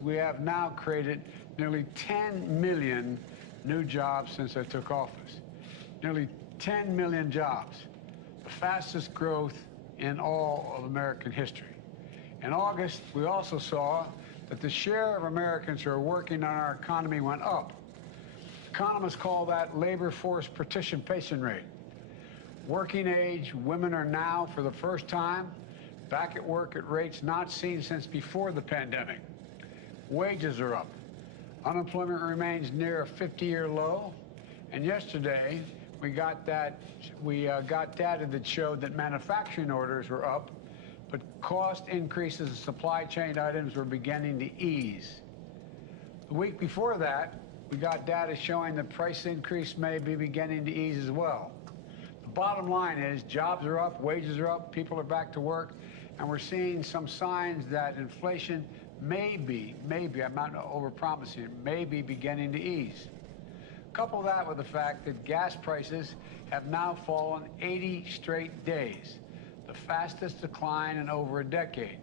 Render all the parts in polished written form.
We have now created nearly 10 million new jobs since I took office. Nearly 10 million jobs, the fastest growth in all of American history. In August, we also saw that the share of Americans who are working on our economy went up. Economists call that labor force participation rate. Working age women are now, for the first time, back at work at rates not seen since before the pandemic. Wages are up. Unemployment remains near a 50-year low. And yesterday, we got data that showed that manufacturing orders were up, but cost increases in supply chain items were beginning to ease. The week before that, we got data showing that price increase may be beginning to ease as well. The bottom line is jobs are up, wages are up, people are back to work, and we're seeing some signs that inflation maybe, I'm not overpromising, may be beginning to ease. Couple that with the fact that gas prices have now fallen 80 straight days, the fastest decline in over a decade.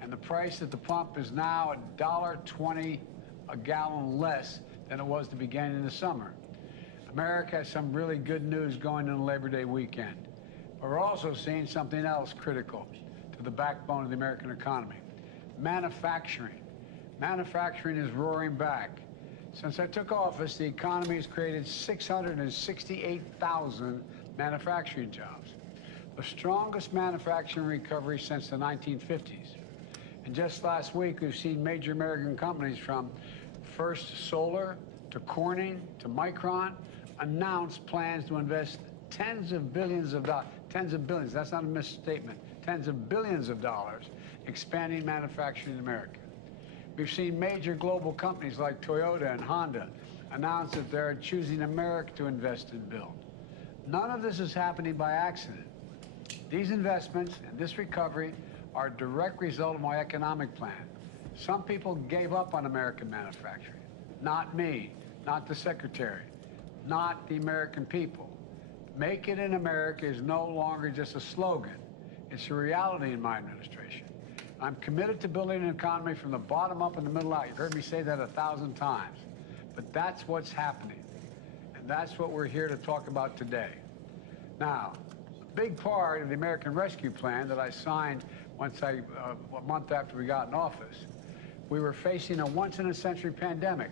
And the price at the pump is now $1.20 a gallon less than it was the beginning of the summer. America has some really good news going into Labor Day weekend. But we're also seeing something else critical to the backbone of the American economy. Manufacturing. Manufacturing is roaring back. Since I took office, the economy has created 668,000 manufacturing jobs, the strongest manufacturing recovery since the 1950s. And just last week, we've seen major American companies from First Solar to Corning to Micron announce plans to invest tens of billions, that's not a misstatement, tens of billions of dollars expanding manufacturing in America. We've seen major global companies like Toyota and Honda announce that they're choosing America to invest and build. None of this is happening by accident. These investments and this recovery are a direct result of my economic plan. Some people gave up on American manufacturing. Not me, not the Secretary, not the American people. Make it in America is no longer just a slogan. It's a reality in my administration. I'm committed to building an economy from the bottom up and the middle out. You've heard me say that 1,000 times. But that's what's happening. And that's what we're here to talk about today. Now, a big part of the American Rescue Plan that I signed a month after we got in office, we were facing a once-in-a-century pandemic,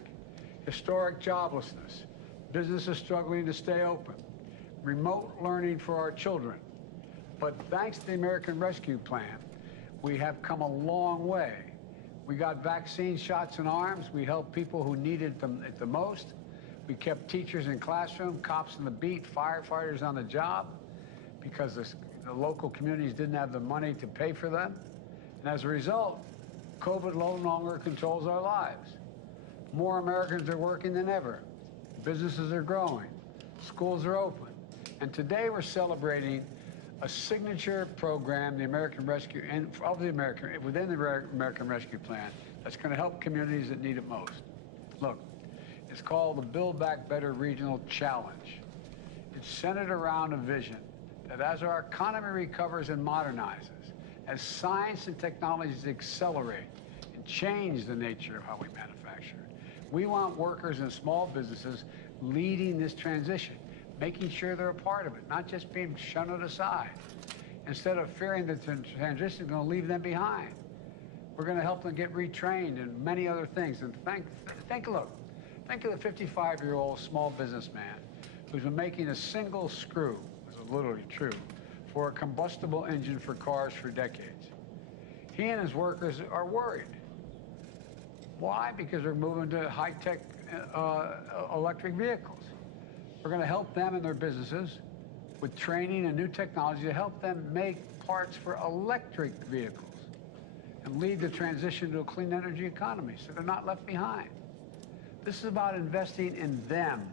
historic joblessness, businesses struggling to stay open, remote learning for our children. But thanks to the American Rescue Plan, we have come a long way. We got vaccine shots in arms. We helped people who needed them the most. We kept teachers in classroom, cops on the beat, firefighters on the job because the local communities didn't have the money to pay for them. And as a result, COVID no longer controls our lives. More Americans are working than ever. Businesses are growing. Schools are open. And today we're celebrating a signature program, the American Rescue, within the American Rescue Plan, that's going to help communities that need it most. Look, it's called the Build Back Better Regional Challenge. It's centered around a vision that as our economy recovers and modernizes, as science and technologies accelerate and change the nature of how we manufacture, we want workers and small businesses leading this transition, making sure they're a part of it, not just being shunned aside. Instead of fearing that the transition is going to leave them behind, we're going to help them get retrained and many other things. And think of the 55-year-old small businessman who's been making a single screw, this is literally true, for a combustible engine for cars for decades. He and his workers are worried. Why? Because they're moving to high-tech electric vehicles. We're going to help them and their businesses with training and new technology to help them make parts for electric vehicles and lead the transition to a clean energy economy so they're not left behind. This is about investing in them,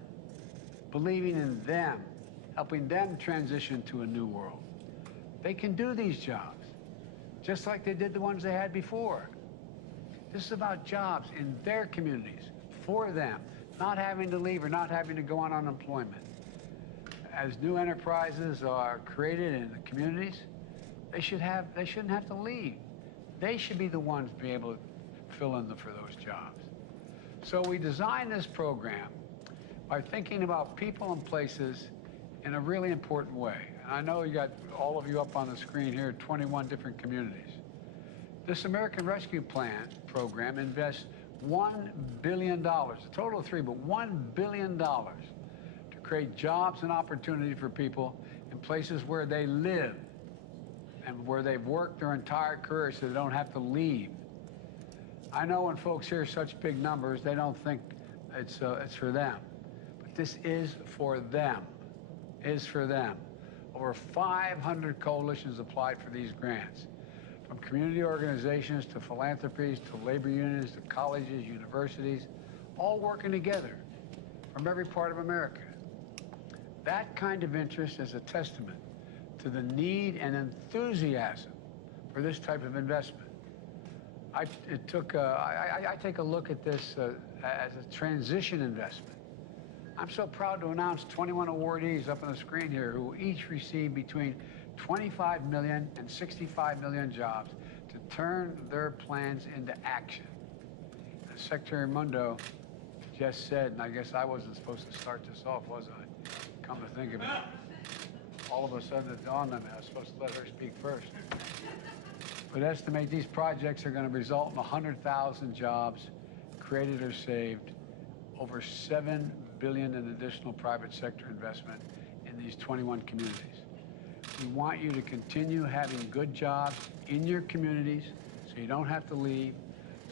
believing in them, helping them transition to a new world. They can do these jobs, just like they did the ones they had before. This is about jobs in their communities, for them, not having to leave or not having to go on unemployment. As new enterprises are created in the communities, they shouldn't have to leave. They should be the ones to be able to fill in for those jobs. So we designed this program by thinking about people and places in a really important way. And I know you got all of you up on the screen here, 21 different communities. This American Rescue Plan program invests $1 billion, a total of three, but $1 billion to create jobs and opportunity for people in places where they live and where they've worked their entire career so they don't have to leave. I know when folks hear such big numbers, they don't think it's for them. But this is for them. Is for them. Over 500 coalitions applied for these grants, from community organizations to philanthropies to labor unions to colleges, universities, all working together from every part of America. That kind of interest is a testament to the need and enthusiasm for this type of investment. I take a look at this as a transition investment. I'm so proud to announce 21 awardees up on the screen here who each receive between 25 million and 65 million jobs to turn their plans into action. As Secretary Mundo just said, and I guess I wasn't supposed to start this off, was I? Come to think of it, all of a sudden it dawned on me I was supposed to let her speak first. But estimate these projects are going to result in 100,000 jobs created or saved, over $7 billion in additional private sector investment in these 21 communities. We want you to continue having good jobs in your communities so you don't have to leave,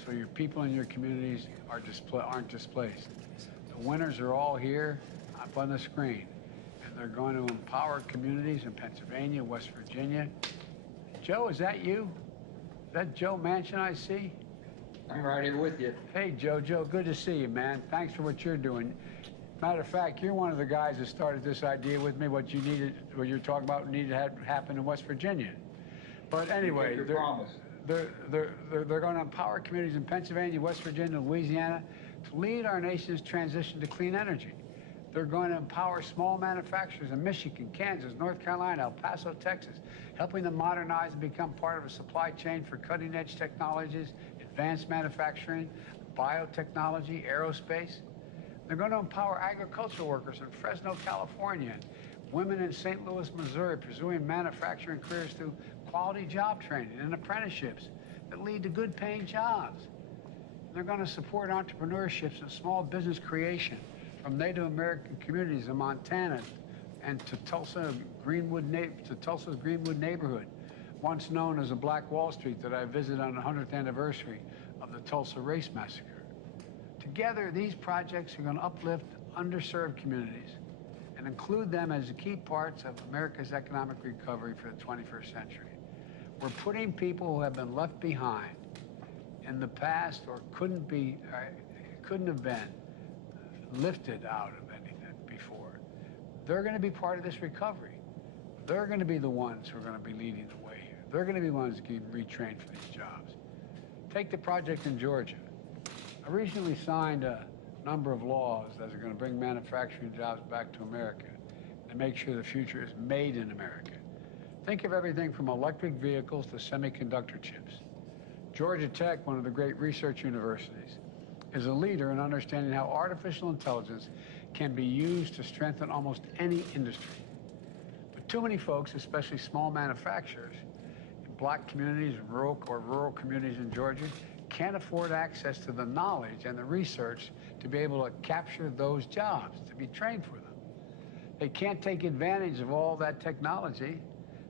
so your people in your communities aren't displaced. The winners are all here up on the screen, and they're going to empower communities in Pennsylvania, West Virginia. Joe, is that you? Is that Joe Manchin I see? I'm right here with you. Hey, Joe, good to see you, man. Thanks for what you're doing. Matter of fact, you're one of the guys that started this idea with me, what you're talking about needed to happen in West Virginia. But anyway, they're going to empower communities in Pennsylvania, West Virginia, Louisiana to lead our nation's transition to clean energy. They're going to empower small manufacturers in Michigan, Kansas, North Carolina, El Paso, Texas, helping them modernize and become part of a supply chain for cutting-edge technologies, advanced manufacturing, biotechnology, aerospace. They're going to empower agricultural workers in Fresno, California, and women in St. Louis, Missouri, pursuing manufacturing careers through quality job training and apprenticeships that lead to good-paying jobs. They're going to support entrepreneurships and small business creation from Native American communities in Montana and to Tulsa's Greenwood neighborhood, once known as a Black Wall Street that I visited on the 100th anniversary of the Tulsa Race Massacre. Together, these projects are going to uplift underserved communities and include them as key parts of America's economic recovery for the 21st century. We're putting people who have been left behind in the past or couldn't have been lifted out of anything before. They're going to be part of this recovery. They're going to be the ones who are going to be leading the way here. They're going to be the ones who get retrained for these jobs. Take the project in Georgia. I recently signed a number of laws that are going to bring manufacturing jobs back to America and make sure the future is made in America. Think of everything from electric vehicles to semiconductor chips. Georgia Tech, one of the great research universities, is a leader in understanding how artificial intelligence can be used to strengthen almost any industry. But too many folks, especially small manufacturers in Black communities, rural communities in Georgia, can't afford access to the knowledge and the research to be able to capture those jobs, to be trained for them. They can't take advantage of all that technology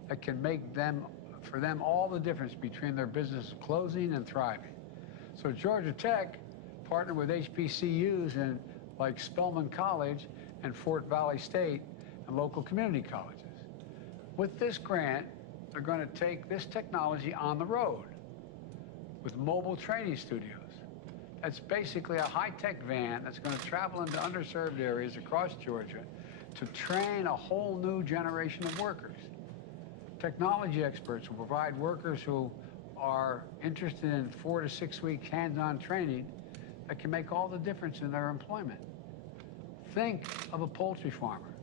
that can make for them all the difference between their business closing and thriving. So Georgia Tech partnered with HBCUs in like Spelman College and Fort Valley State and local community colleges. With this grant, they're going to take this technology on the road with mobile training studios. That's basically a high-tech van that's going to travel into underserved areas across Georgia to train a whole new generation of workers. Technology experts will provide workers who are interested in 4 to 6 week hands-on training that can make all the difference in their employment. Think of a poultry farmer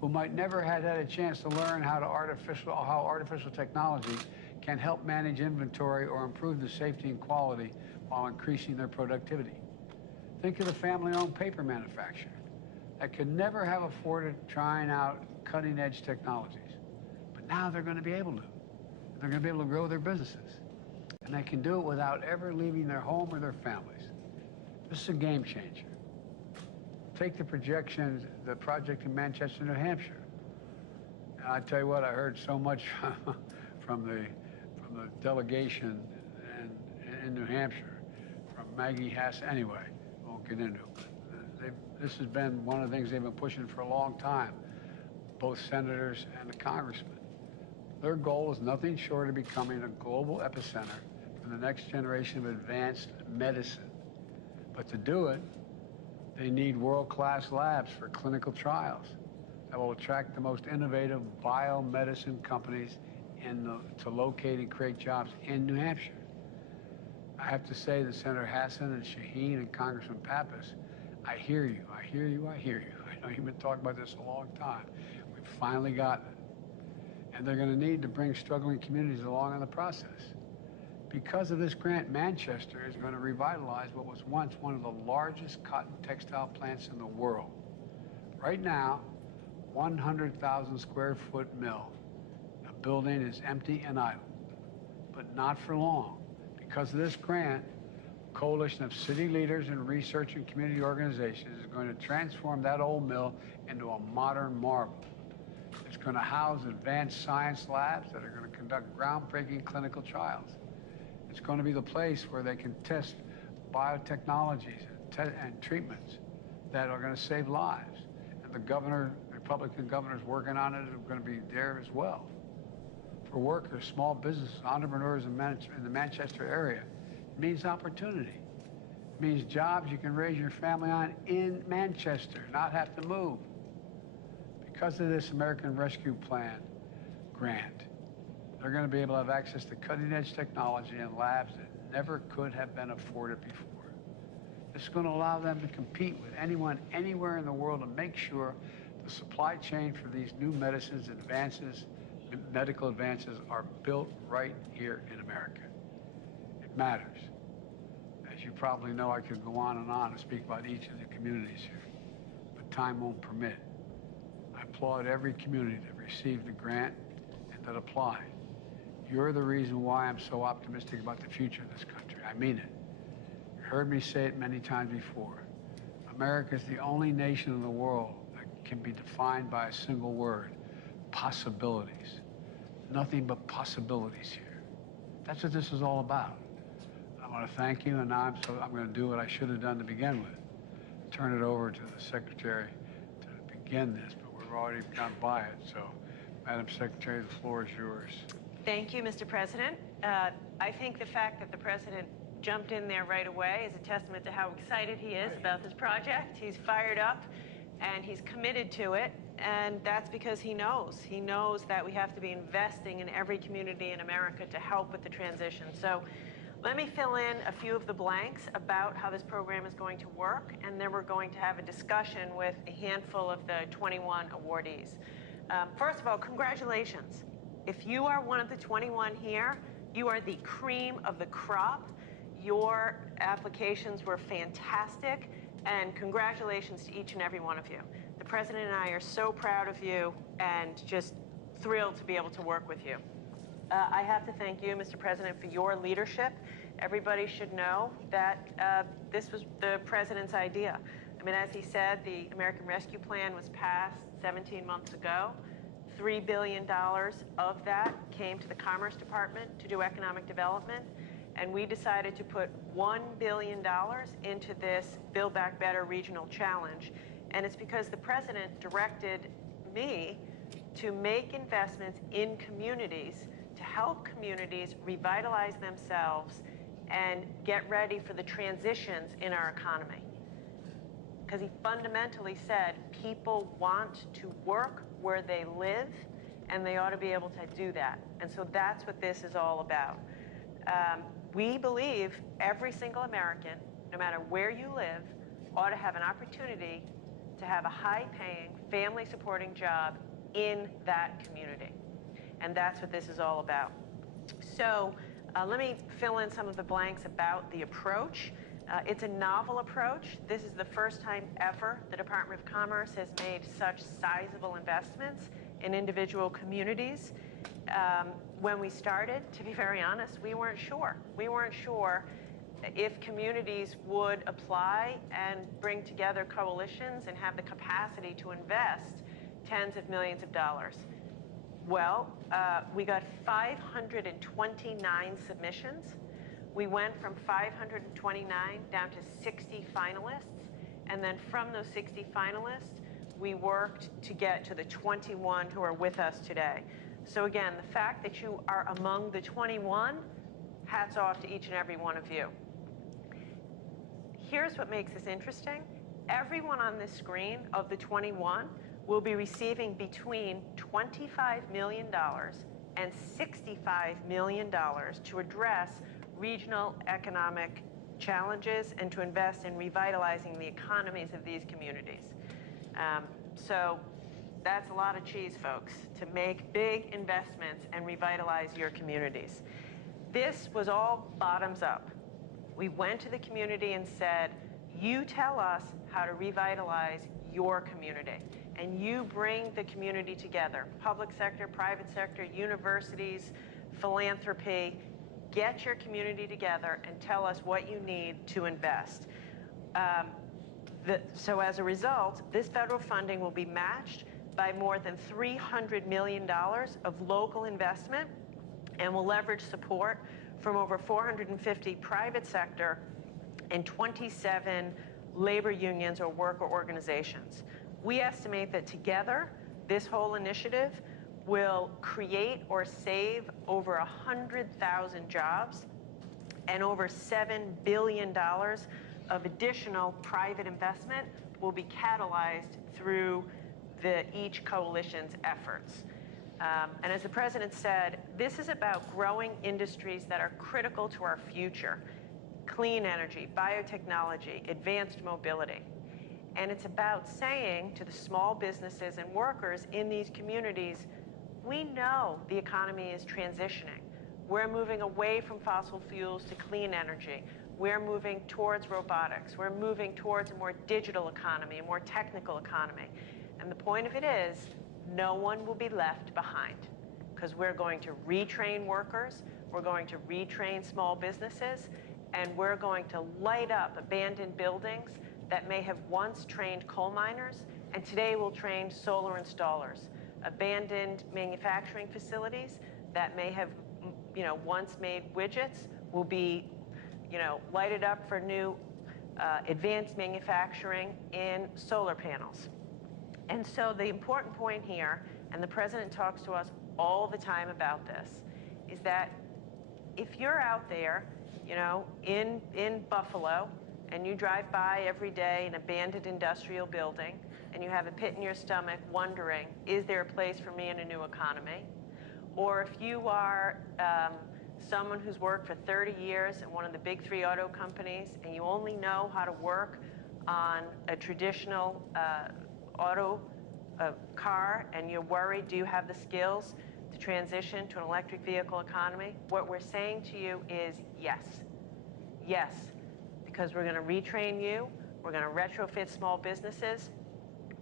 who might never have had a chance to learn how artificial technology can help manage inventory or improve the safety and quality while increasing their productivity. Think of the family-owned paper manufacturer that could never have afforded trying out cutting-edge technologies. But now they're going to be able to. They're going to be able to grow their businesses. And they can do it without ever leaving their home or their families. This is a game changer. Take the projections, the project in Manchester, New Hampshire. And I tell you what, I heard so much from the delegation in New Hampshire, from Maggie Hass. Anyway, I won't get into it. This has been one of the things they've been pushing for a long time, both senators and the congressmen. Their goal is nothing short of becoming a global epicenter for the next generation of advanced medicine. But to do it, they need world-class labs for clinical trials that will attract the most innovative biomedicine companies to locate and create jobs in New Hampshire. I have to say that Senator Hassan and Shaheen and Congressman Pappas, I hear you, I hear you, I hear you. I know you've been talking about this a long time. We've finally gotten it. And they're going to need to bring struggling communities along in the process. Because of this grant, Manchester is going to revitalize what was once one of the largest cotton textile plants in the world. Right now, 100,000 square foot mill. The building is empty and idle, but not for long. Because of this grant, a coalition of city leaders and research and community organizations is going to transform that old mill into a modern marvel. It's going to house advanced science labs that are going to conduct groundbreaking clinical trials. It's going to be the place where they can test biotechnologies and treatments that are going to save lives. And the Republican governors working on it are going to be there as well. For workers, small businesses, entrepreneurs in the Manchester area, it means opportunity. It means jobs you can raise your family on in Manchester, not have to move. Because of this American Rescue Plan grant, they're going to be able to have access to cutting-edge technology and labs that never could have been afforded before. This is going to allow them to compete with anyone, anywhere in the world, and make sure the supply chain for these new medicines, medical advances are built right here in America. It matters. As you probably know, I could go on and speak about each of the communities here, but time won't permit. I applaud every community that received the grant and that applied. You're the reason why I'm so optimistic about the future of this country. I mean it. You heard me say it many times before. America is the only nation in the world that can be defined by a single word: possibilities. Nothing but possibilities here. That's what this is all about. I want to thank you, and now I'm going to do what I should have done to begin with. Turn it over to the Secretary to begin this, but we've already gone by it. So, Madam Secretary, the floor is yours. Thank you, Mr. President. I think the fact that the President jumped in there right away is a testament to how excited he is about this project. He's fired up and he's committed to it, and that's because he knows. He knows that we have to be investing in every community in America to help with the transition. So let me fill in a few of the blanks about how this program is going to work, and then we're going to have a discussion with a handful of the 21 awardees. First of all, congratulations. If you are one of the 21 here, you are the cream of the crop. Your applications were fantastic, and congratulations to each and every one of you. The President and I are so proud of you and just thrilled to be able to work with you. I have to thank you, Mr. President, for your leadership. Everybody should know that this was the President's idea. I mean, as he said, the American Rescue Plan was passed 17 months ago. $3 billion of that came to the Commerce Department to do economic development, and we decided to put $1 billion into this Build Back Better regional challenge. And it's because the President directed me to make investments in communities to help communities revitalize themselves and get ready for the transitions in our economy. Because he fundamentally said people want to work where they live, and they ought to be able to do that. And so that's what this is all about. We believe every single American, no matter where you live, ought to have an opportunity to have a high-paying, family-supporting job in that community. And that's what this is all about. So Let me fill in some of the blanks about the approach. It's a novel approach. This is the first time ever the Department of Commerce has made such sizable investments in individual communities. When we started, to be very honest, we weren't sure. We weren't sure if communities would apply and bring together coalitions and have the capacity to invest tens of millions of dollars. Well, we got 529 submissions. We went from 529 down to 60 finalists. And then from those 60 finalists, we worked to get to the 21 who are with us today. So again, the fact that you are among the 21, hats off to each and every one of you. Here's what makes this interesting. Everyone on this screen of the 21 will be receiving between $25 million and $65 million to address regional economic challenges and to invest in revitalizing the economies of these communities. So that's a lot of cheese, folks, to make big investments and revitalize your communities. This was all bottoms up. We went to the community and said, you tell us how to revitalize your community. And you bring the community together, public sector, private sector, universities, philanthropy. Get your community together and tell us what you need to invest. So as a result, this federal funding will be matched by more than $300 million of local investment and will leverage support from over 450 private sector and 27 labor unions or worker organizations. We estimate that together, this whole initiative will create or save over 100,000 jobs and over $7 billion of additional private investment will be catalyzed through each coalition's efforts. And as the president said, this is about growing industries that are critical to our future: clean energy, biotechnology, advanced mobility. And it's about saying to the small businesses and workers in these communities, we know the economy is transitioning. We're moving away from fossil fuels to clean energy. We're moving towards robotics. We're moving towards a more digital economy, a more technical economy. And the point of it is, no one will be left behind, because we're going to retrain workers, we're going to retrain small businesses, and we're going to light up abandoned buildings that may have once trained coal miners and today will train solar installers. Abandoned manufacturing facilities that may have, once made widgets will be, lighted up for new advanced manufacturing in solar panels. And so the important point here, and the president talks to us all the time about this, is that if you're out there, in Buffalo, and you drive by every day an abandoned industrial building, and you have a pit in your stomach wondering, is there a place for me in a new economy? Or if you are someone who's worked for 30 years in one of the big 3 auto companies, and you only know how to work on a traditional auto car, and you're worried, do you have the skills to transition to an electric vehicle economy? What we're saying to you is yes. Yes, because we're going to retrain you, we're going to retrofit small businesses,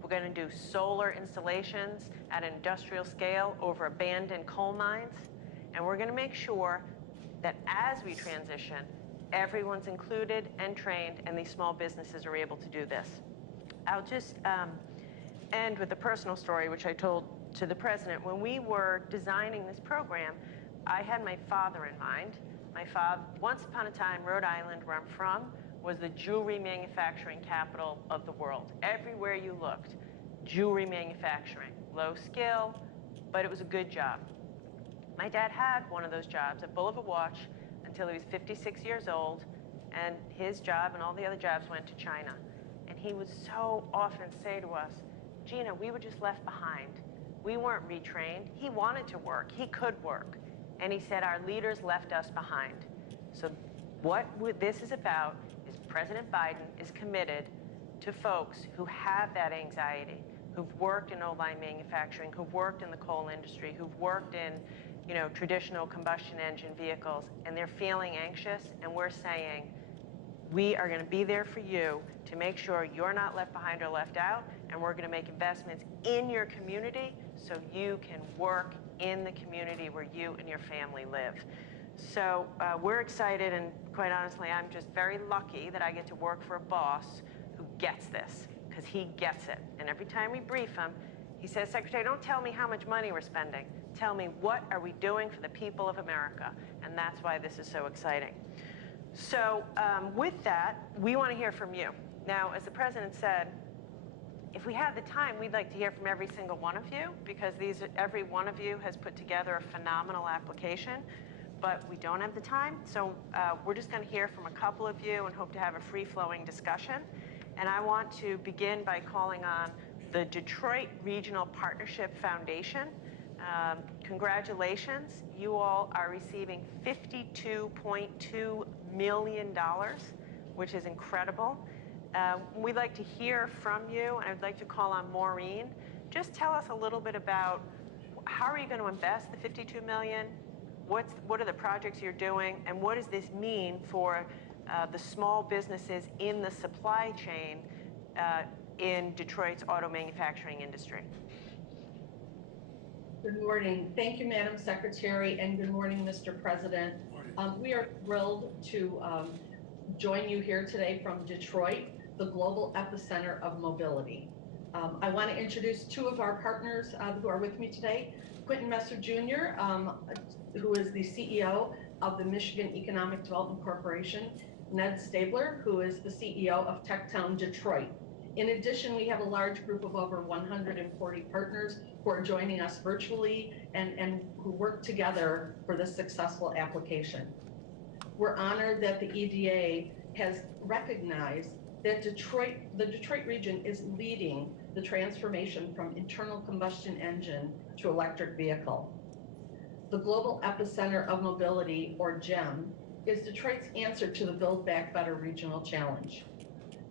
we're going to do solar installations at an industrial scale over abandoned coal mines, and we're going to make sure that as we transition, everyone's included and trained, and these small businesses are able to do this. I'll just end with a personal story, which I told to the president. When we were designing this program, I had my father in mind. My father, once upon a time, Rhode Island, where I'm from, was the jewelry manufacturing capital of the world. Everywhere you looked, jewelry manufacturing. Low skill, but it was a good job. My dad had one of those jobs, a Bulova watch, until he was 56 years old, and his job and all the other jobs went to China. And he would so often say to us, Gina, we were just left behind. We weren't retrained. He wanted to work. He could work. And he said, our leaders left us behind. So what this is about is President Biden is committed to folks who have that anxiety, who've worked in old line manufacturing, who've worked in the coal industry, who've worked in traditional combustion engine vehicles, and they're feeling anxious, and we're saying, we are going to be there for you to make sure you're not left behind or left out, and we're going to make investments in your community so you can work in the community where you and your family live. So we're excited, and quite honestly, I'm just very lucky that I get to work for a boss who gets this, because he gets it. And every time we brief him, he says, Secretary, don't tell me how much money we're spending. Tell me, what are we doing for the people of America? And that's why this is so exciting. So with that, we want to hear from you. Now, as the President said, if we had the time, we'd like to hear from every single one of you, because every one of you has put together a phenomenal application, but we don't have the time. So we're just going to hear from a couple of you and hope to have a free-flowing discussion. And I want to begin by calling on the Detroit Regional Partnership Foundation. Congratulations. You all are receiving $52.2 million, which is incredible. We'd like to hear from you, and I'd like to call on Maureen. Just tell us a little bit about how are you going to invest the $52 million? What are the projects you're doing, and what does this mean for the small businesses in the supply chain in Detroit's auto manufacturing industry? Good morning. Thank you, Madam Secretary, and good morning, Mr. President. We are thrilled to join you here today from Detroit, the global epicenter of mobility. I want to introduce two of our partners who are with me today. Quentin Messer Jr., who is the CEO of the Michigan Economic Development Corporation, Ned Stabler, who is the CEO of Techtown Detroit. In addition, we have a large group of over 140 partners who are joining us virtually and who work together for this successful application. We're honored that the EDA has recognized that the Detroit region is leading the transformation from internal combustion engine to electric vehicle. The Global Epicenter of Mobility, or GEM, is Detroit's answer to the Build Back Better regional challenge.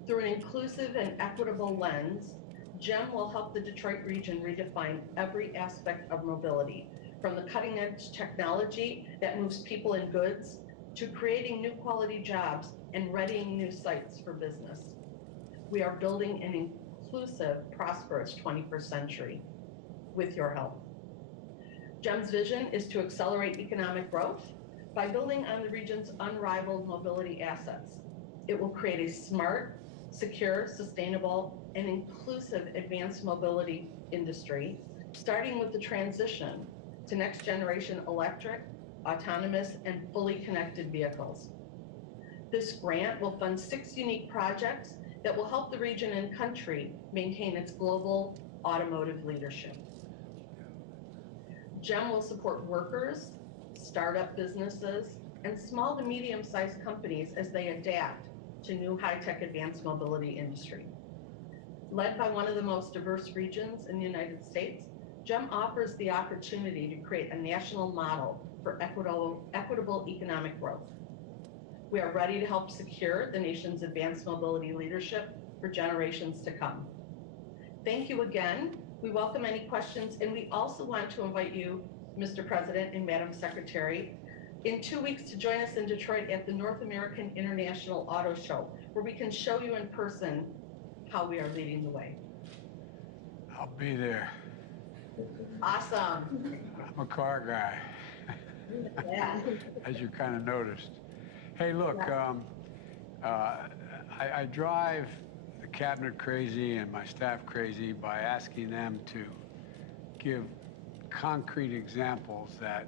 Through an inclusive and equitable lens, GEM will help the Detroit region redefine every aspect of mobility, from the cutting-edge technology that moves people and goods to creating new quality jobs and readying new sites for business. We are building an inclusive, prosperous 21st century with your help. GEM's vision is to accelerate economic growth by building on the region's unrivaled mobility assets. It will create a smart, secure, sustainable, and inclusive advanced mobility industry, starting with the transition to next generation electric, autonomous, and fully connected vehicles. This grant will fund 6 unique projects that will help the region and country maintain its global automotive leadership. GEM will support workers, startup businesses, and small to medium-sized companies as they adapt to new high-tech advanced mobility industry. Led by one of the most diverse regions in the United States, GEM offers the opportunity to create a national model for equitable economic growth. We are ready to help secure the nation's advanced mobility leadership for generations to come. Thank you again. We welcome any questions, and we also want to invite you, Mr. President and Madam Secretary, in 2 weeks to join us in Detroit at the North American International Auto Show, where we can show you in person how we are leading the way. I'll be there. Awesome. I'm a car guy, Yeah. as you kind of noticed. Hey, look, I drive the cabinet crazy and my staff crazy by asking them to give concrete examples that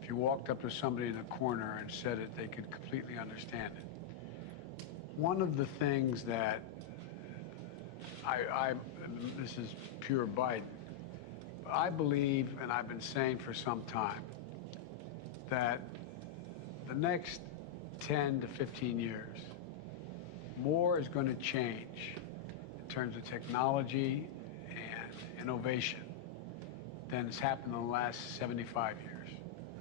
if you walked up to somebody in a corner and said it, they could completely understand it. One of the things that this is pure Biden, I believe, and I've been saying for some time, that the next 10 to 15 years, more is going to change in terms of technology and innovation than has happened in the last 75 years.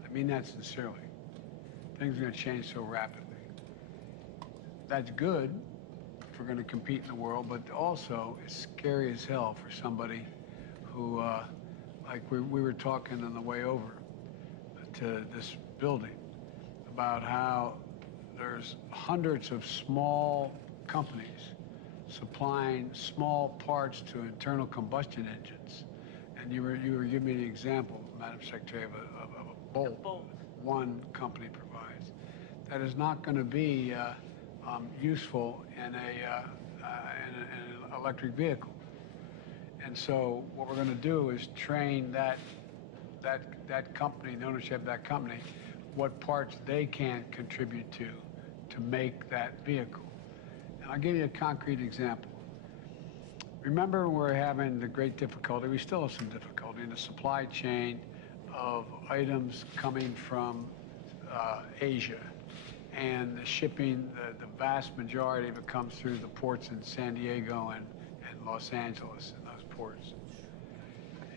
I mean that sincerely. Things are going to change so rapidly. That's good if we're going to compete in the world, but also it's scary as hell for somebody who, like we were talking on the way over, into this building about how there's hundreds of small companies supplying small parts to internal combustion engines. And you were giving me the example, Madam Secretary, of a bolt one company provides. That is not going to be useful in an electric vehicle. And so what we're going to do is train that company, the ownership of that company, what parts they can contribute to make that vehicle. And I'll give you a concrete example. Remember, we're having the great difficulty, we still have some difficulty in the supply chain of items coming from Asia. And the shipping, the vast majority of it comes through the ports in San Diego and Los Angeles, in those ports.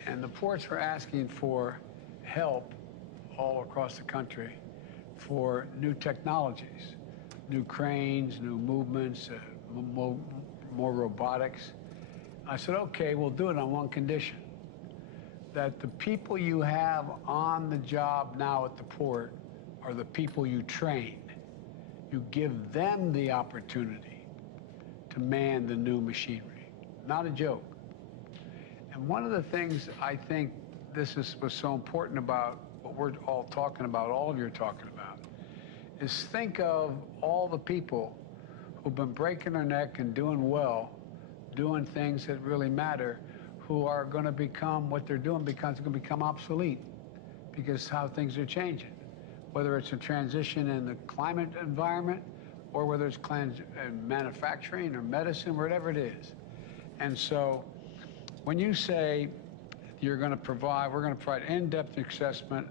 And the ports are asking for help all across the country for new technologies, new cranes, new movements, more robotics. I said, okay, we'll do it on one condition, that the people you have on the job now at the port are the people you train. You give them the opportunity to man the new machinery. Not a joke. And one of the things I think was so important about what we're all talking about, all of you are talking about, is think of all the people who've been breaking their neck and doing well, doing things that really matter, who are going to become, what they're doing becomes going to become obsolete because how things are changing. Whether it's a transition in the climate environment or whether it's manufacturing or medicine, whatever it is. And so when you say we're going to provide in-depth assessment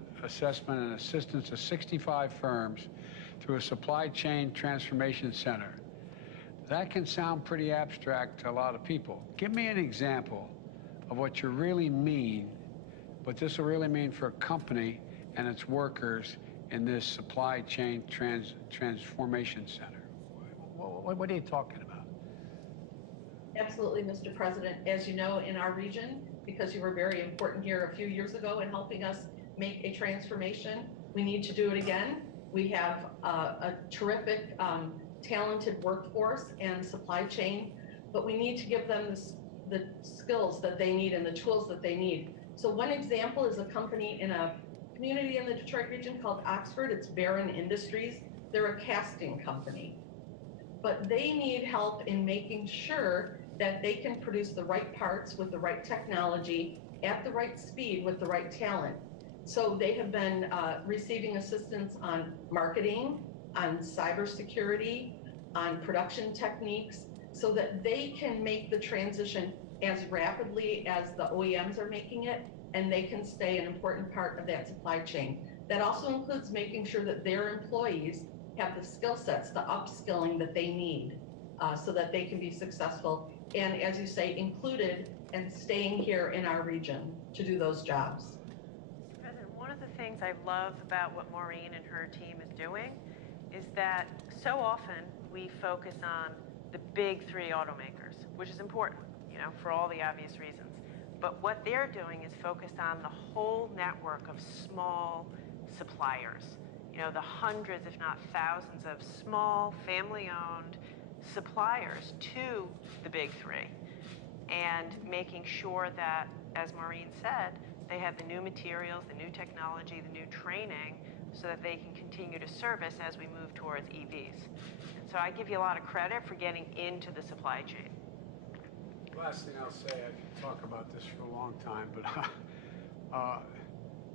and assistance to 65 firms through a supply chain transformation center. That can sound pretty abstract to a lot of people. Give me an example of what you really mean, what this will really mean for a company and its workers in this supply chain transformation center. What are you talking about? Absolutely, Mr. President. As you know, in our region, because you were very important here a few years ago in helping us make a transformation, we need to do it again. We have a terrific, talented workforce and supply chain, but we need to give them the skills that they need and the tools that they need. So one example is a company in a community in the Detroit region called Oxford. It's Barron Industries. They're a casting company, but they need help in making sure that they can produce the right parts with the right technology at the right speed with the right talent. So they have been receiving assistance on marketing, on cybersecurity, on production techniques, so that they can make the transition as rapidly as the OEMs are making it, and they can stay an important part of that supply chain. That also includes making sure that their employees have the skill sets, the upskilling that they need, so that they can be successful, and as you say, included and staying here in our region to do those jobs. President, one of the things I love about what Maureen and her team is doing is that so often we focus on the big three automakers, which is important, for all the obvious reasons. But what they're doing is focused on the whole network of small suppliers, the hundreds, if not thousands, of small, family-owned suppliers to the big three, and making sure that, as Maureen said, they have the new materials, the new technology, the new training, so that they can continue to service as we move towards EVs. And so I give you a lot of credit for getting into the supply chain. Last thing I'll say, I can talk about this for a long time, but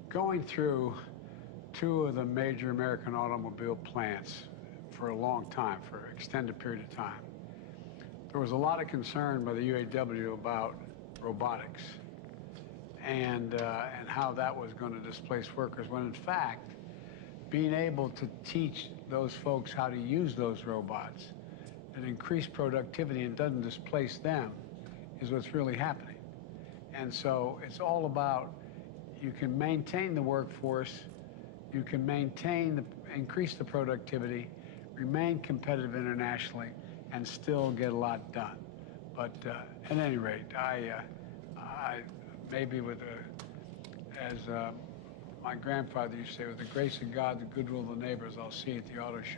going through two of the major American automobile plants for a long time, for an extended period of time, there was a lot of concern by the UAW about robotics and how that was going to displace workers, when in fact, being able to teach those folks how to use those robots and increase productivity and doesn't displace them is what's really happening. And so it's all about, you can maintain the workforce, you can increase the productivity, remain competitive internationally, and still get a lot done. But at any rate, I maybe as my grandfather used to say, with the grace of God, the goodwill of the neighbors, I'll see you at the auto show.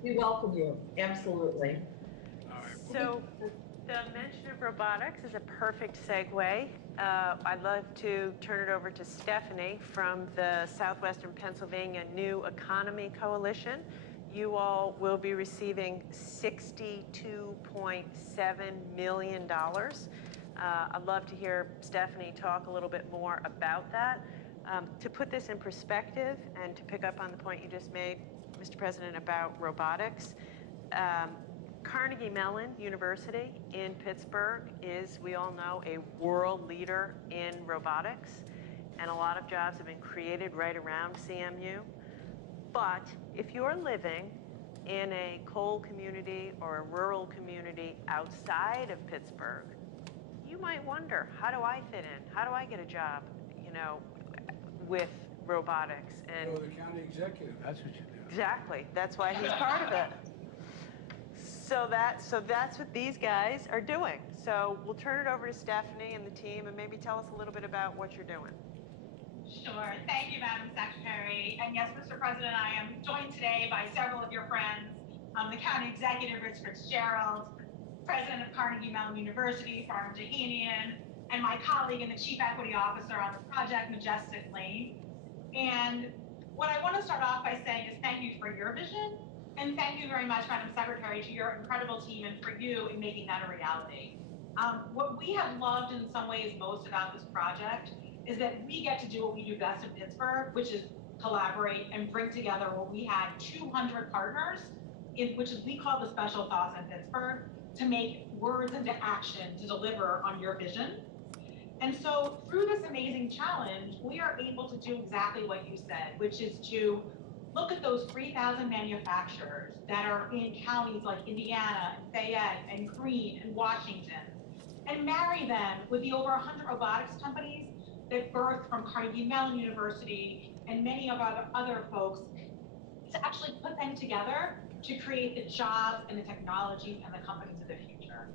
We welcome you, absolutely. All right. So the mention of robotics is a perfect segue. I'd love to turn it over to Stephanie from the Southwestern Pennsylvania New Economy Coalition. You all will be receiving $62.7 million. I'd love to hear Stephanie talk a little bit more about that. To put this in perspective and to pick up on the point you just made, Mr. President, about robotics, Carnegie Mellon University in Pittsburgh is, we all know, a world leader in robotics, and a lot of jobs have been created right around CMU. But if you're living in a coal community or a rural community outside of Pittsburgh, you might wonder, how do I fit in? How do I get a job, with robotics? And You're the county executive, that's what you do. exactly, that's why he's part of it. So that's what these guys are doing. So we'll turn it over to Stephanie and the team, and maybe tell us a little bit about what you're doing. Sure. Thank you, Madam Secretary. And yes, Mr. President, I am joined today by several of your friends, the County Executive, Rich Fitzgerald, President of Carnegie Mellon University, Farnham Jahanian, and my colleague and the Chief Equity Officer on the project, Majestic Lane. And what I want to start off by saying is thank you for your vision, and thank you very much, Madam Secretary, to your incredible team and for you in making that a reality. What we have loved in some ways most about this project is that we get to do what we do best in Pittsburgh, which is collaborate and bring together what we had 200 partners, which is we call the special thoughts in Pittsburgh, to make words into action to deliver on your vision. And so through this amazing challenge, we are able to do exactly what you said, which is to look at those 3,000 manufacturers that are in counties like Indiana and Fayette and Greene and Washington, and marry them with the over 100 robotics companies that birthed from Carnegie Mellon University and many of our other folks, to actually put them together to create the jobs and the technologies and the companies of the future.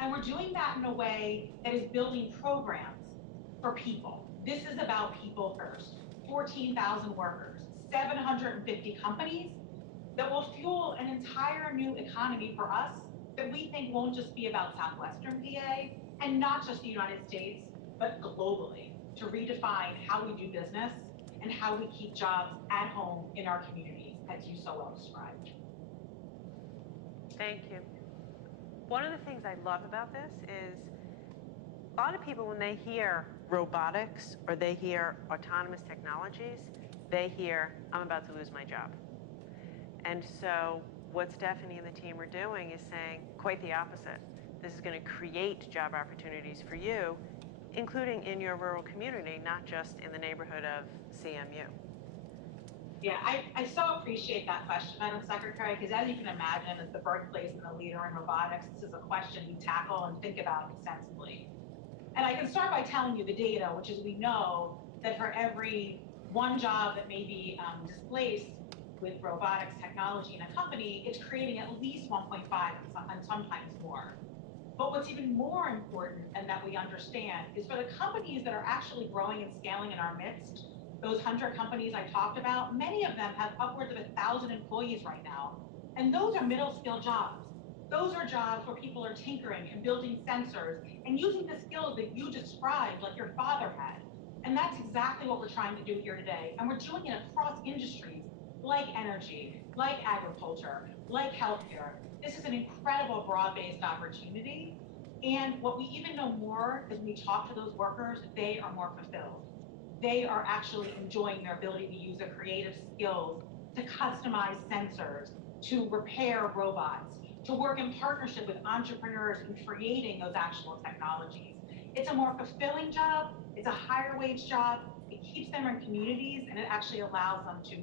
And we're doing that in a way that is building programs for people. This is about people first. 14,000 workers, 750 companies that will fuel an entire new economy for us that we think won't just be about Southwestern PA and not just the United States, but globally, to redefine how we do business and how we keep jobs at home in our communities, as you so well described. Thank you. One of the things I love about this is a lot of people, when they hear robotics or they hear autonomous technologies, they hear, I'm about to lose my job. And so what Stephanie and the team are doing is saying quite the opposite. This is going to create job opportunities for you, including in your rural community, not just in the neighborhood of CMU. Yeah, I so appreciate that question, Madam Secretary, because as you can imagine, as the birthplace and the leader in robotics, this is a question we tackle and think about extensively. And I can start by telling you the data, which is we know that for every one job that may be displaced with robotics technology in a company, it's creating at least 1.5 and sometimes more. But what's even more important, and that we understand, is for the companies that are actually growing and scaling in our midst, those 100 companies I talked about, many of them have upwards of 1,000 employees right now. And those are middle skill jobs. Those are jobs where people are tinkering and building sensors and using the skills that you described, like your father had. And that's exactly what we're trying to do here today. And we're doing it across industries like energy, like agriculture, like healthcare. This is an incredible broad-based opportunity. And what we even know more is when we talk to those workers, they are more fulfilled. They are actually enjoying their ability to use their creative skills to customize sensors, to repair robots, to work in partnership with entrepreneurs in creating those actual technologies. It's a more fulfilling job, it's a higher wage job, it keeps them in communities, and it actually allows them to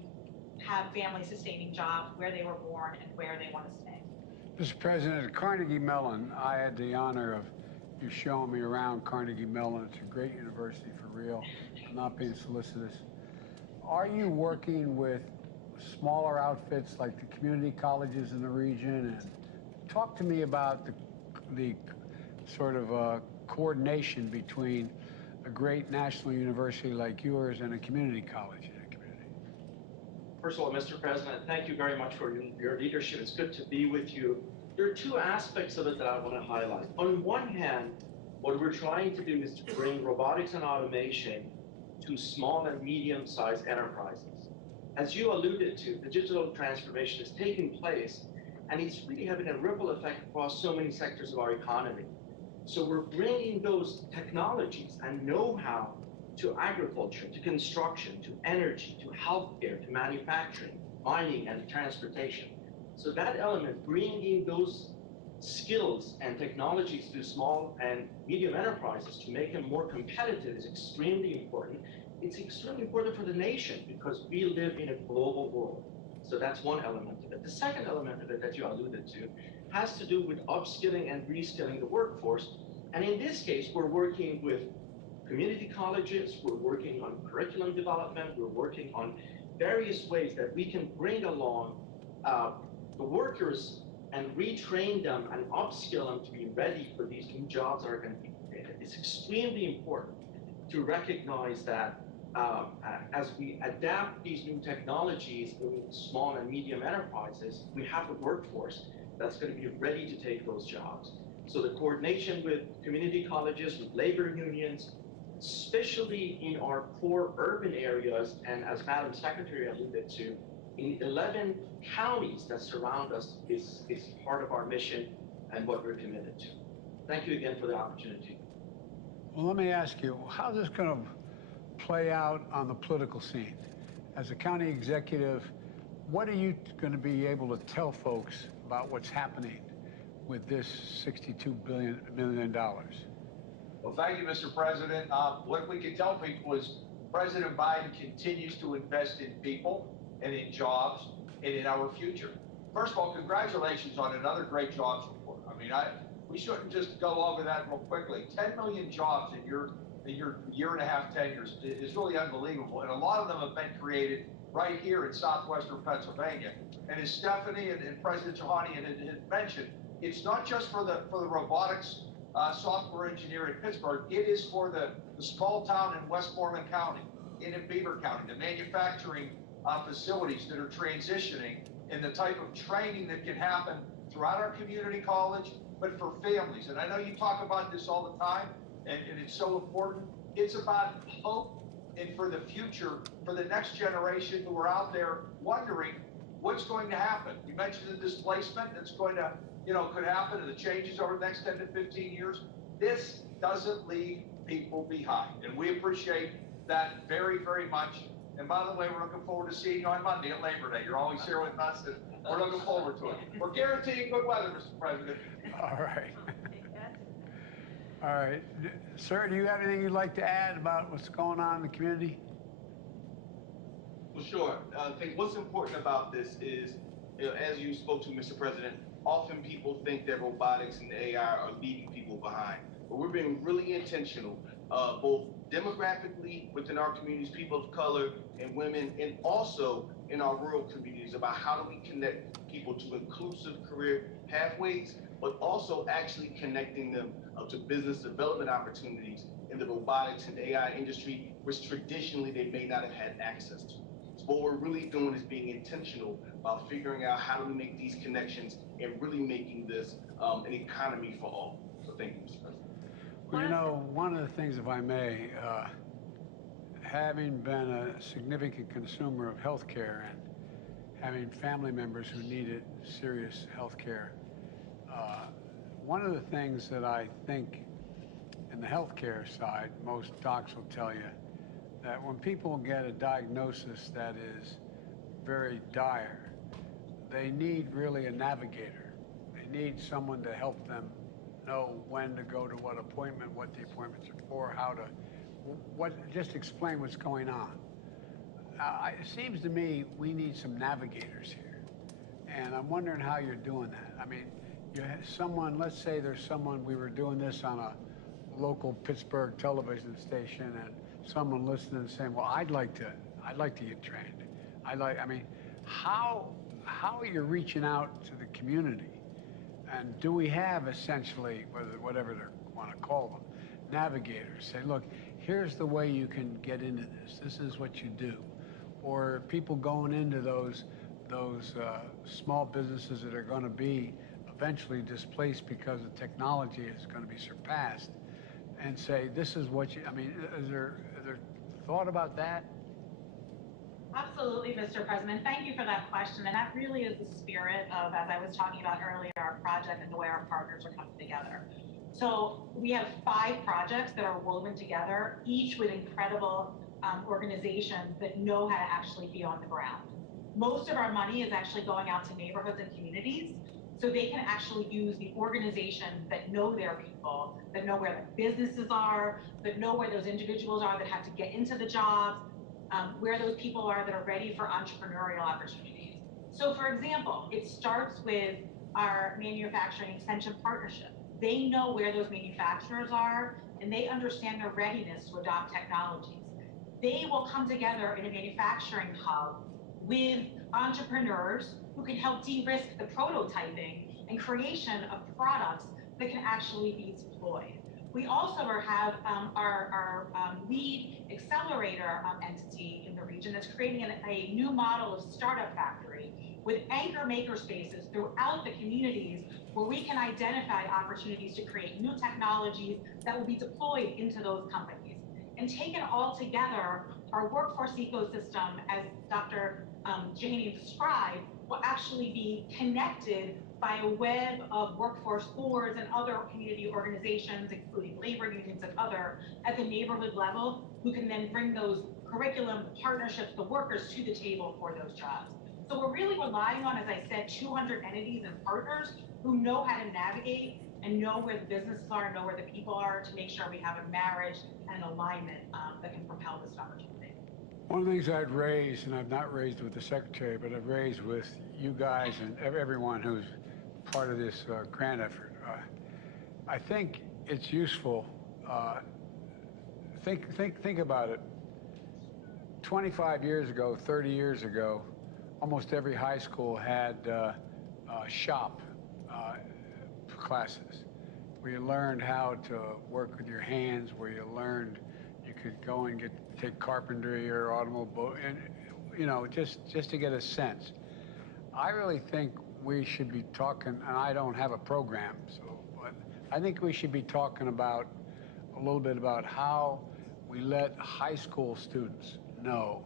have family sustaining jobs where they were born and where they want to stay. Mr. President, at Carnegie Mellon, I had the honor of you showing me around Carnegie Mellon. It's a great university for real. I'm not being solicitous. Are you working with smaller outfits like the community colleges in the region? And talk to me about the sort of coordination between a great national university like yours and a community college in a community? First of all, Mr. President, thank you very much for your leadership. It's good to be with you. There are two aspects of it that I want to highlight. On one hand, what we're trying to do is to bring robotics and automation to small and medium-sized enterprises. As you alluded to, the digital transformation is taking place, and it's really having a ripple effect across so many sectors of our economy. So we're bringing those technologies and know-how to agriculture, to construction, to energy, to healthcare, to manufacturing, mining, and transportation. So that element, bringing those skills and technologies to small and medium enterprises to make them more competitive is extremely important. It's extremely important for the nation because we live in a global world. So that's one element of it. The second element of it that you alluded to has to do with upskilling and reskilling the workforce. And in this case, we're working with community colleges, we're working on curriculum development, we're working on various ways that we can bring along the workers and retrain them and upskill them to be ready for these new jobs that are going to be created. It's extremely important to recognize that as we adapt these new technologies in small and medium enterprises, we have a workforce that's going to be ready to take those jobs. So the coordination with community colleges, with labor unions, especially in our core urban areas, and as Madam Secretary alluded to, in 11 counties that surround us is part of our mission and what we're committed to. Thank you again for the opportunity. Well, let me ask you, how's this going to play out on the political scene? As a county executive, what are you going to be able to tell folks about what's happening with this $62 million? Well, thank you, Mr. President. What we can tell people is President Biden continues to invest in people and in jobs and in our future. First of all, congratulations on another great jobs report. I mean, we shouldn't just go over that real quickly. 10 million jobs in your year and a half tenures is really unbelievable. And a lot of them have been created right here in southwestern Pennsylvania. And as Stephanie and President Tahani had mentioned, it's not just for the robotics software engineer in Pittsburgh. It is for the small town in Westmoreland County, in Beaver County, the manufacturing facilities that are transitioning, and the type of training that can happen throughout our community college, but for families. And I know you talk about this all the time, and it's so important. It's about hope and for the future, for the next generation who are out there wondering what's going to happen. You mentioned the displacement that's going to, could happen, and the changes over the next 10 to 15 years. This doesn't leave people behind, and we appreciate that very, very much. And by the way, we're looking forward to seeing you on Monday at Labor Day. You're always here with us, and we're looking forward to it. We're guaranteeing good weather, Mr. President. All right. All right. Sir, do you have anything you'd like to add about what's going on in the community? Well, sure. I think what's important about this is, as you spoke to, Mr. President, often people think that robotics and AI are leaving people behind. But we're being really intentional, both demographically within our communities, people of color and women, and also in our rural communities about how do we connect people to inclusive career pathways, but also actually connecting them to business development opportunities in the robotics and AI industry, which traditionally they may not have had access to. So what we're really doing is being intentional about figuring out how do we make these connections and really making this an economy for all. So thank you, Mr. President. Well, one of the things, if I may, having been a significant consumer of healthcare and having family members who needed serious healthcare, one of the things that I think in the healthcare side, most docs will tell you that when people get a diagnosis that is very dire, they need really a navigator. They need someone to help them know when to go to what appointment, what the appointments are for, how to, just explain what's going on. It seems to me we need some navigators here. And I'm wondering how you're doing that. I mean, you have someone, let's say there's someone, we were doing this on a local Pittsburgh television station, and someone listening and saying, well, I'd like to get trained. I mean, how are you reaching out to the community? And do we have essentially, whatever they want to call them, navigators? Say, look, here's the way you can get into this. This is what you do. Or people going into those small businesses that are going to be eventually displaced because the technology is going to be surpassed, and say, this is what you, I mean, is there thought about that? Absolutely, Mr. President. Thank you for that question. And that really is the spirit of, as I was talking about earlier, our project and the way our partners are coming together. So we have 5 projects that are woven together, each with incredible organizations that know how to actually be on the ground. Most of our money is actually going out to neighborhoods and communities, so they can actually use the organizations that know their people, that know where the businesses are, that know where those individuals are that have to get into the jobs, where those people are that are ready for entrepreneurial opportunities. So for example, it starts with our manufacturing extension partnership. They know where those manufacturers are, and they understand their readiness to adopt technologies. They will come together in a manufacturing hub with entrepreneurs who can help de-risk the prototyping and creation of products that can actually be deployed. We also have our lead accelerator entity in the region that's creating a new model of startup factory with anchor maker spaces throughout the communities where we can identify opportunities to create new technologies that will be deployed into those companies. And taken all together, our workforce ecosystem, as Dr. Janey described, will actually be connected by a web of workforce boards and other community organizations, including labor unions and other, at the neighborhood level, who can then bring those curriculum, partnerships, the workers to the table for those jobs. So we're really relying on, as I said, 200 entities and partners who know how to navigate and know where the businesses are and know where the people are to make sure we have a marriage and alignment that can propel this opportunity. One of the things I'd raised, and I've not raised with the Secretary, but I've raised with you guys and everyone who's part of this grant effort, I think it's useful. Think about it. 25 years ago, 30 years ago, almost every high school had shop classes where you learned how to work with your hands, where you learned you could go and take carpentry or automobile, and you know, just to get a sense. I really think we should be talking, and I don't have a program, but I think we should be talking about a little bit about how we let high school students know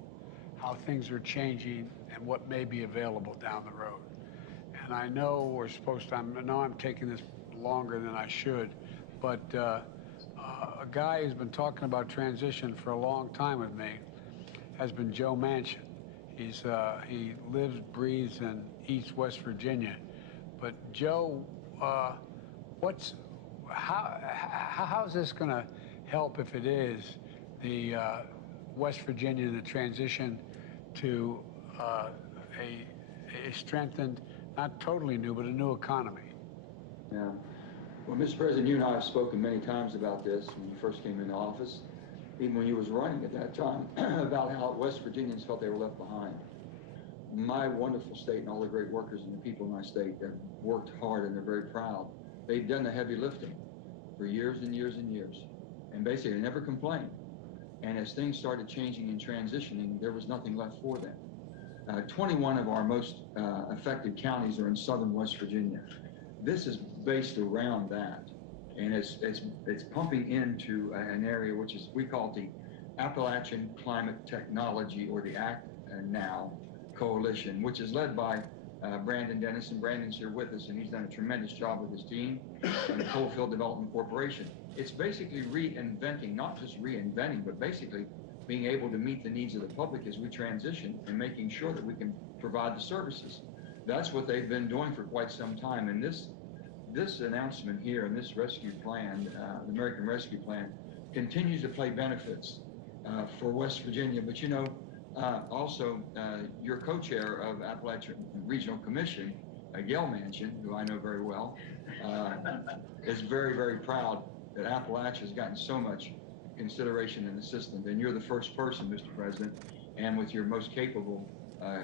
how things are changing and what may be available down the road. And I know we're supposed to, I know I'm taking this longer than I should, but a guy who's been talking about transition for a long time with me has been Joe Manchin. He lives, breathes, and eats West Virginia. But Joe, how's this going to help, if it is, the West Virginia, the transition to a strengthened, not totally new, but a new economy? Yeah. Well, Mr. President, you and I have spoken many times about this when you first came into office, even when you was running at that time, about how West Virginians felt they were left behind. My wonderful state and all the great workers and the people in my state that worked hard and they're very proud, they've done the heavy lifting for years and years and years, and basically never complained. And as things started changing and transitioning, there was nothing left for them. 21 of our most affected counties are in southern West Virginia. This is based around that, and it's pumping into an area which is, we call it the Appalachian Climate Technology, or the ACT Now Coalition, which is led by Brandon Dennis, and Brandon's here with us, and he's done a tremendous job with his team and the Coalfield Development Corporation. It's basically reinventing, not just reinventing, but basically being able to meet the needs of the public as we transition and making sure that we can provide the services. That's what they've been doing for quite some time. And this announcement here and this rescue plan, the American Rescue Plan, continues to play benefits for West Virginia. But you know, also your co-chair of Appalachian Regional Commission, Gail Manchin, who I know very well, is very, very proud that Appalachia has gotten so much consideration and assistance. And you're the first person, Mr. President, and with your most capable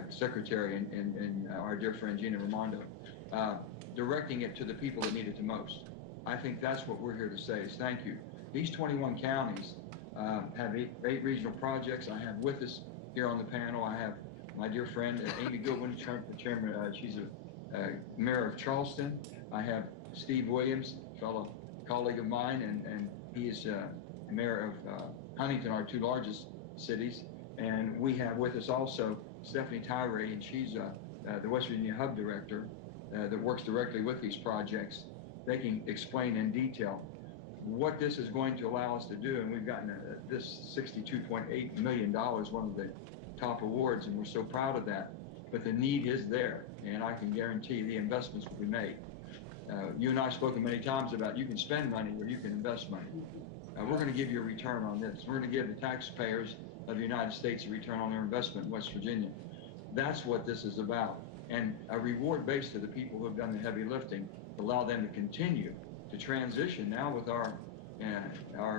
secretary and our dear friend Gina Raimondo, directing it to the people that need it the most. I think that's what we're here to say is thank you. These 21 counties have eight regional projects. I have with us here on the panel, I have my dear friend Amy Goodwin, chairman, she's a mayor of Charleston. I have Steve Williams, fellow colleague of mine, and he is mayor of Huntington, our two largest cities. And we have with us also Stephanie Tyree, and she's the West Virginia Hub Director that works directly with these projects. They can explain in detail what this is going to allow us to do. And we've gotten this $62.8 million, one of the top awards, and we're so proud of that. But the need is there, and I can guarantee the investments will be made. You and I have spoken many times about you can spend money or you can invest money. We're going to give you a return on this. We're going to give the taxpayers of the United States a return on their investment in West Virginia. That's what this is about. And a reward base to the people who have done the heavy lifting, allow them to continue to transition. Now with our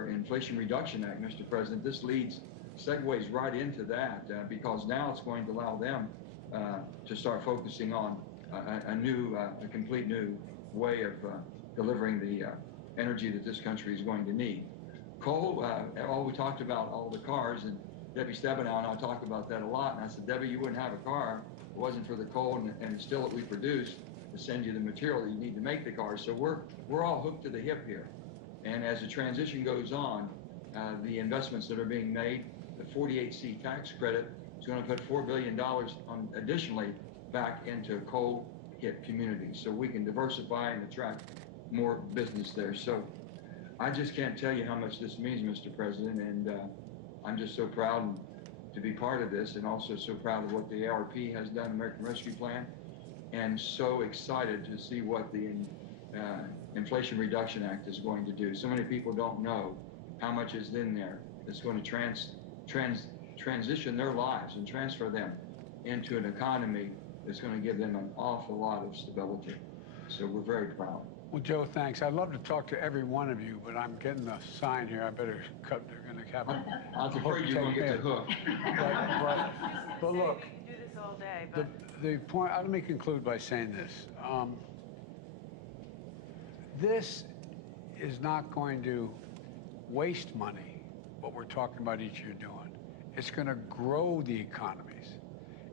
Inflation Reduction Act, Mr. President, this segues right into that because now it's going to allow them to start focusing on a complete new way of delivering the energy that this country is going to need. Coal, we talked about all the cars, and Debbie Stabenow and I talk about that a lot, and I said, Debbie, you wouldn't have a car if it wasn't for the coal and still that we produce to send you the material that you need to make the cars. So we're all hooked to the hip here. And as the transition goes on, the investments that are being made, the 48C tax credit is going to put $4 billion additionally back into coal-hit communities so we can diversify and attract more business there. So I just can't tell you how much this means, Mr. President, and I'm just so proud to be part of this, and also so proud of what the ARP has done, American Rescue Plan, and so excited to see what the Inflation Reduction Act is going to do. So many people don't know how much is in there that's going to transition their lives and transfer them into an economy that's going to give them an awful lot of stability. So we're very proud. Well, Joe, thanks. I'd love to talk to every one of you, but I'm getting a sign here. I better cut. They're going to have a I was afraid you're going to get the hook. But look, We can do this all day, but the point, let me conclude by saying this. This is not going to waste money, what we're talking about each year doing. It's going to grow the economies.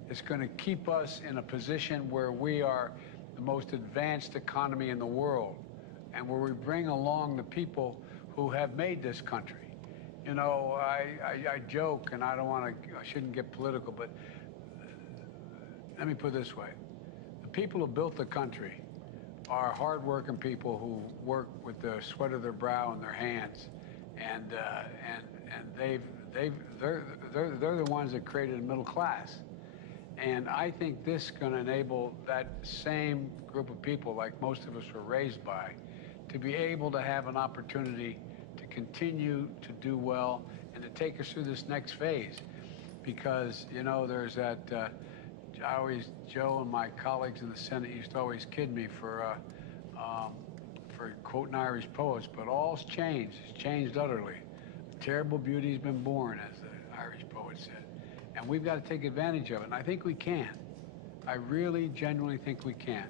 It's going to keep us in a position where we are the most advanced economy in the world, and where we bring along the people who have made this country. You know, I joke, and I shouldn't get political, but let me put it this way. The people who built the country are hardworking people who work with the sweat of their brow and their hands, and they're the ones that created a middle class. And I think this is going to enable that same group of people, like most of us were raised by, to be able to have an opportunity to continue to do well and to take us through this next phase. Because, you know, there's that, Joe and my colleagues in the Senate used to always kid me for quoting Irish poets, but all's changed. It's changed utterly. A terrible beauty's been born, as the Irish poet said. And we've got to take advantage of it, and I think we can. I really, genuinely think we can.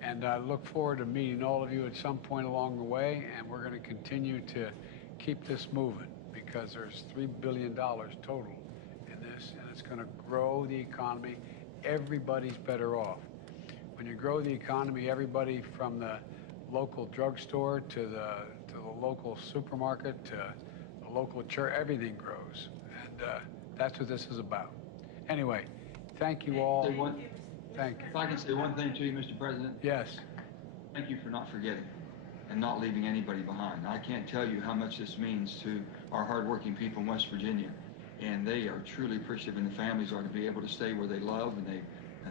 And I look forward to meeting all of you at some point along the way, and we're going to continue to keep this moving, because there's $3 billion total in this, and it's going to grow the economy. Everybody's better off. When you grow the economy, everybody from the local drugstore to the local supermarket to the local church, everything grows. And that's what this is about. Anyway, thank you all. Thank you. If I can say one thing to you, Mr. President. Yes. Thank you for not forgetting and not leaving anybody behind. I can't tell you how much this means to our hardworking people in West Virginia. And they are truly appreciative, and the families are, to be able to stay where they love and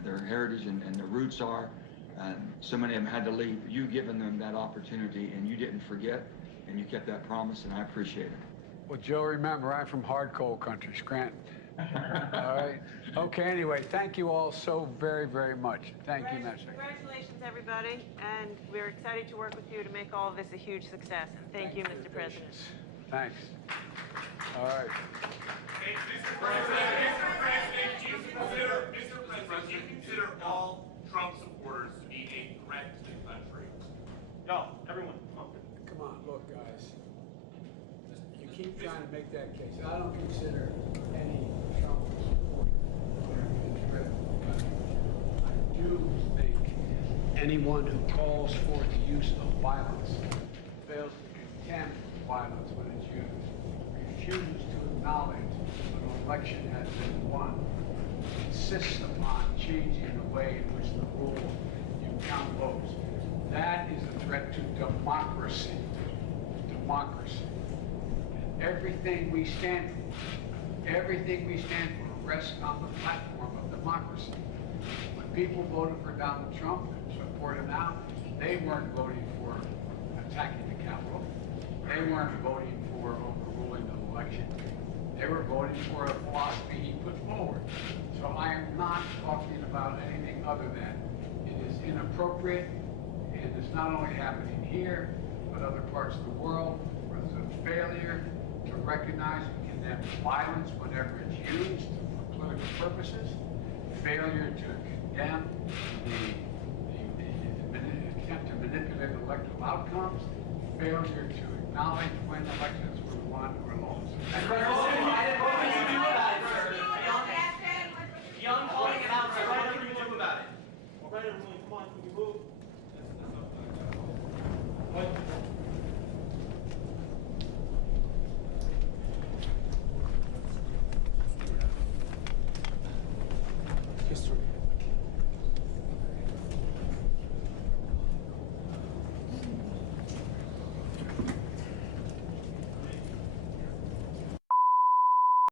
their heritage and their roots are. So many of them had to leave. You've given them that opportunity, and you didn't forget, and you kept that promise, and I appreciate it. Well, Joe, remember, I'm from hard coal country, Scranton. All right. Okay, anyway, thank you all so very, very much. Thank you, Mr. Congratulations, everybody, and we're excited to work with you to make all of this a huge success. Thank you, Mr. President. Thanks. All right. Mr. President, do you consider all Trump supporters to be a threat to the country? No, everyone. Come on, look, guys. You keep trying to make that case. I don't consider any Trump support but I do think anyone who calls for the use of violence, fails to condemn violence when it's used, refuses to acknowledge when an election has been won, insists upon changing the way in which the rule you count votes. That is a threat to democracy. Democracy. And everything we stand for rests on the platform of democracy. When people voted for Donald Trump and support him now, they weren't voting for attacking the Capitol. They weren't voting for overruling the election. They were voting for a philosophy he put forward. So I am not talking about anything other than it is inappropriate, and it's not only happening here, but other parts of the world, where there's a failure to recognize and condemn violence whenever it's used for political purposes, failure to condemn the attempt to manipulate electoral outcomes, failure to acknowledge when elections were won or lost.